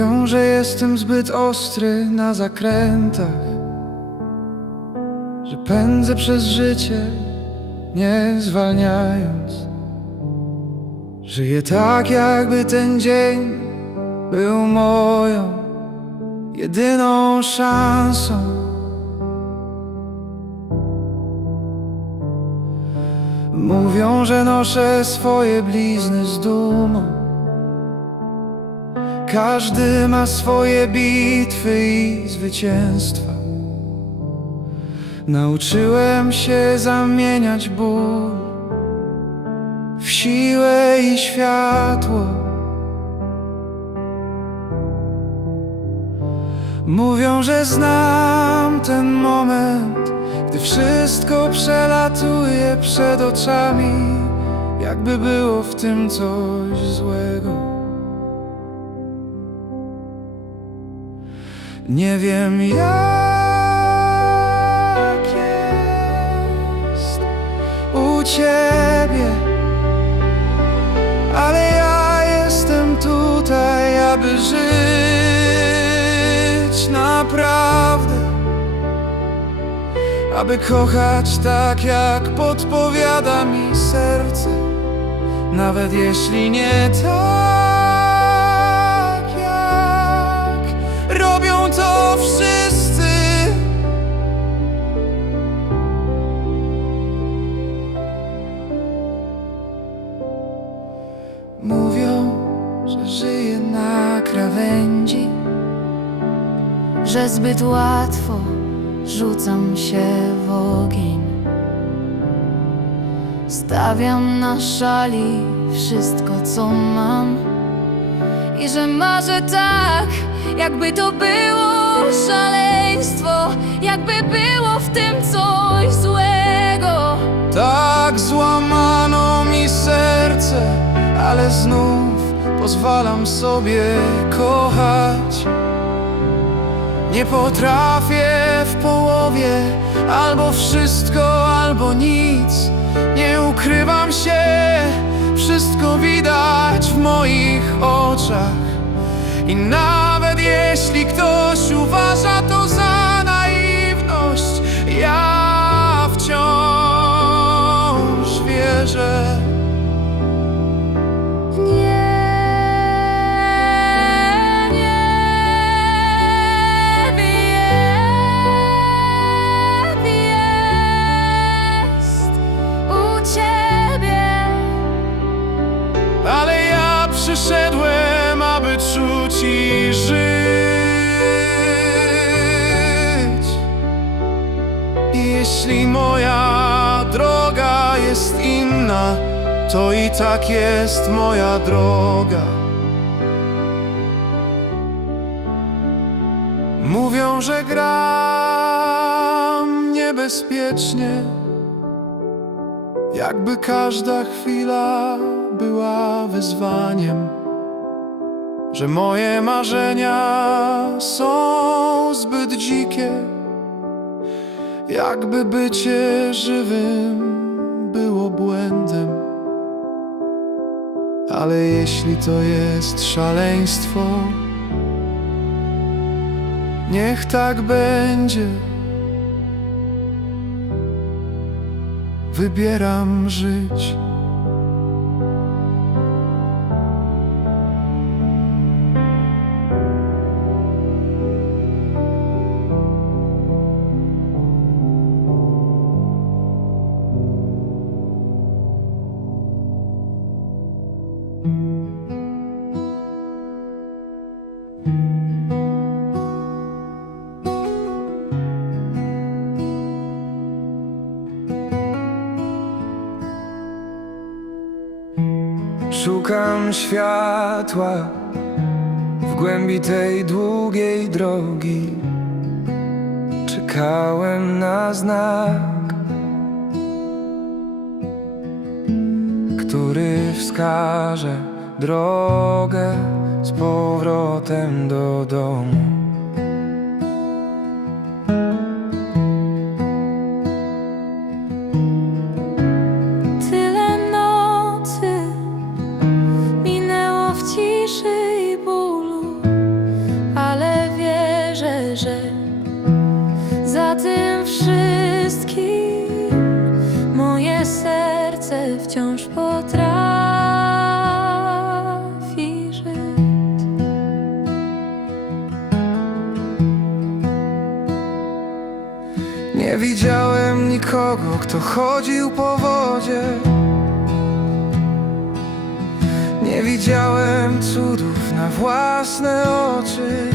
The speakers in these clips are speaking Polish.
Mówią, że jestem zbyt ostry na zakrętach Że pędzę przez życie nie zwalniając. Żyję tak jakby ten dzień był moją jedyną szansą. Mówią, że noszę swoje blizny z dumą każdy ma swoje bitwy i zwycięstwa. Nauczyłem się zamieniać ból w siłę i światło. Mówią, że znam ten moment, gdy wszystko przelatuje przed oczami, jakby było w tym coś złego. Nie wiem jak jest u ciebie, ale ja jestem tutaj, aby żyć naprawdę, aby kochać tak jak podpowiada mi serce, nawet jeśli nie tak łatwo rzucam się w ogień. Stawiam na szali wszystko, co mam, i że marzę tak, jakby to było szaleństwo, jakby było w tym coś złego. Tak złamano mi serce, ale znów pozwalam sobie kochać. Nie potrafię w połowie, albo wszystko, albo nic. Nie ukrywam się, wszystko widać w moich oczach. I nawet jeśli ktoś uważa to za to i tak jest moja droga. Mówią, że gram niebezpiecznie. Jakby każda chwila była wyzwaniem, że moje marzenia są zbyt dzikie, jakby bycie żywym Ale jeśli to jest szaleństwo, niech tak będzie. Wybieram żyć. Szukam światła w głębi tej długiej drogi. Czekałem na znak, który wskaże drogę z powrotem do domu. Nikogo, kto chodził po wodzie. Nie widziałem cudów na własne oczy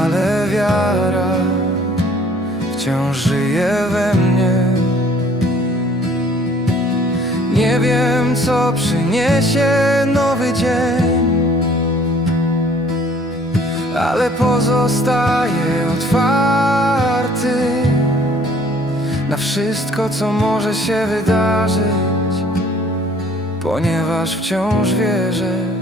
Ale wiara wciąż żyje we mnie. Nie wiem, co przyniesie nowy dzień ale pozostaje otwarty na wszystko, co może się wydarzyć, ponieważ wciąż wierzę.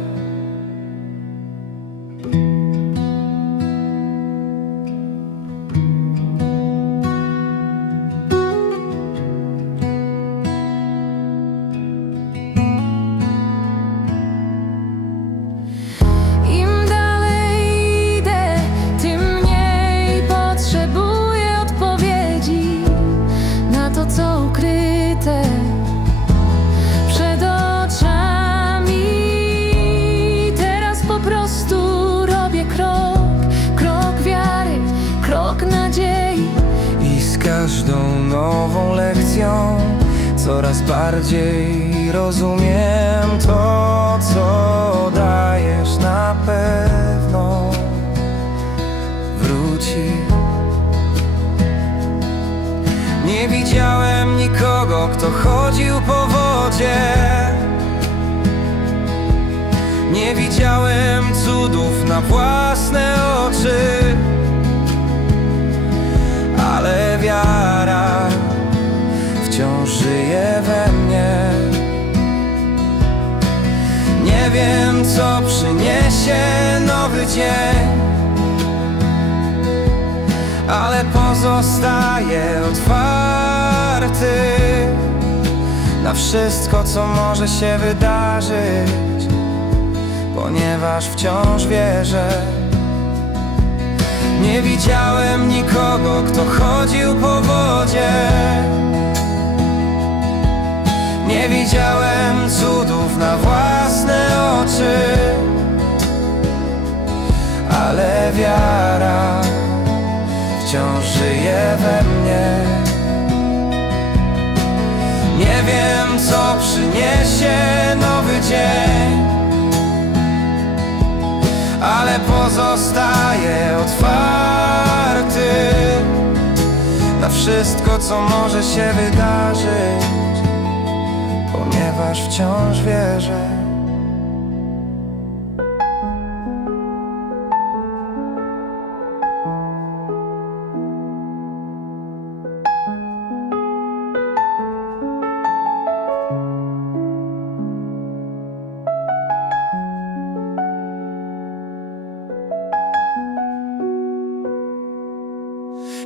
Nową lekcją coraz bardziej rozumiem to, co dajesz na pewno wróci. Nie widziałem nikogo, kto chodził po wodzie. Nie widziałem cudów na własne oczy przyniesie nowy dzień, ale pozostaje otwarty na wszystko, co może się wydarzyć, ponieważ wciąż wierzę. Nie widziałem nikogo, kto chodził po wodzie. Nie widziałem cudów na własne oczy, ale wiara wciąż żyje we mnie. Nie wiem, co przyniesie nowy dzień ale pozostaje otwarty na wszystko, co może się wydarzyć, ponieważ wciąż wierzę.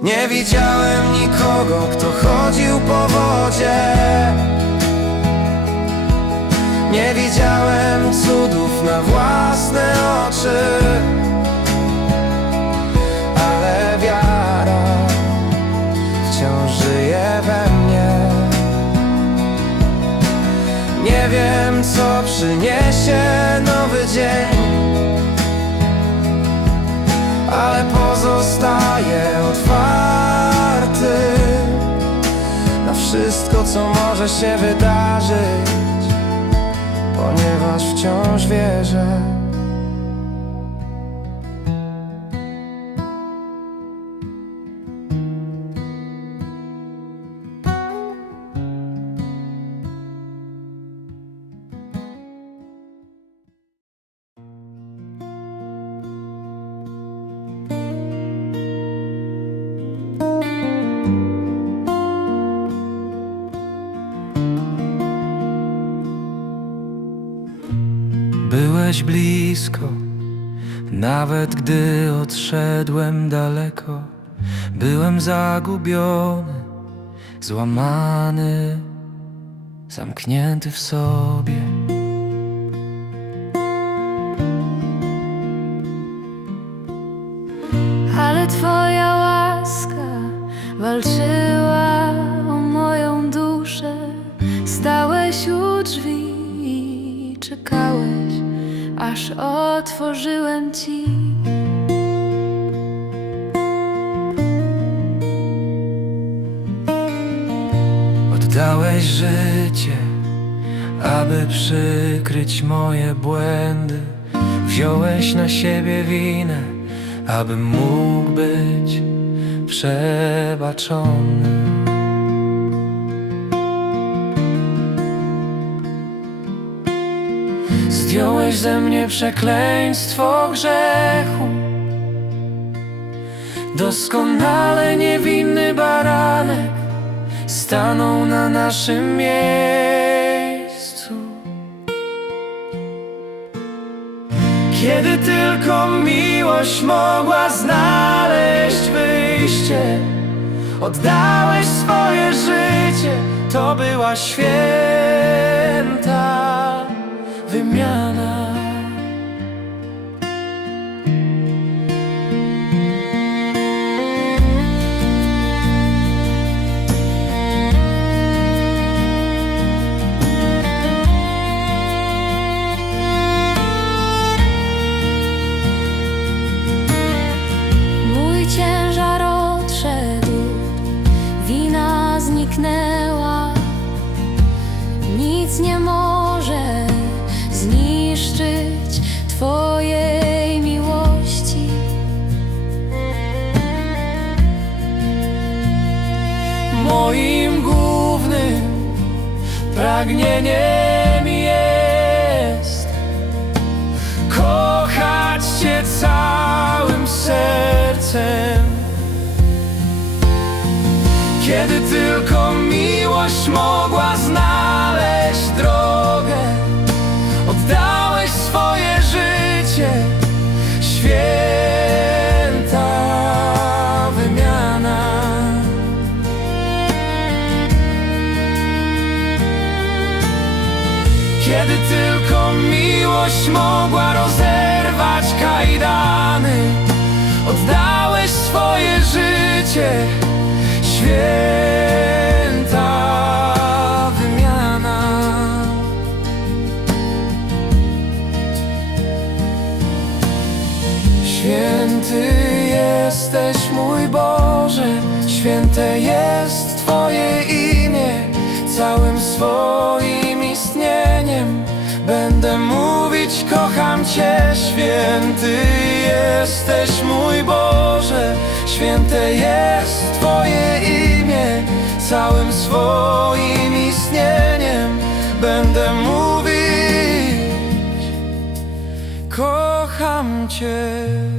Nie widziałem nikogo, kto chodził po wodzie. Nie widziałem cudów na własne oczy, ale wiara wciąż żyje we mnie. Nie wiem, co przyniesie nowy dzień ale pozostaje może się wydarzyć, ponieważ wciąż wierzę. Byłeś blisko, nawet gdy odszedłem daleko. Byłem zagubiony, złamany, zamknięty w sobie. Twoja łaska walczyła aż otworzyłem ci. Oddałeś życie, aby przykryć moje błędy. Wziąłeś na siebie winę, abym mógł być przebaczony. Zdjąłeś ze mnie przekleństwo grzechu. Doskonale niewinny baranek stanął na naszym miejscu. Kiedy tylko miłość mogła znaleźć wyjście, oddałeś swoje życie, to była święta wymiana. Mój pragnieniem kocham Cię Święty jesteś mój Boże. Święte jest Twoje imię Całym swoim istnieniem. Będę mówić Kocham Cię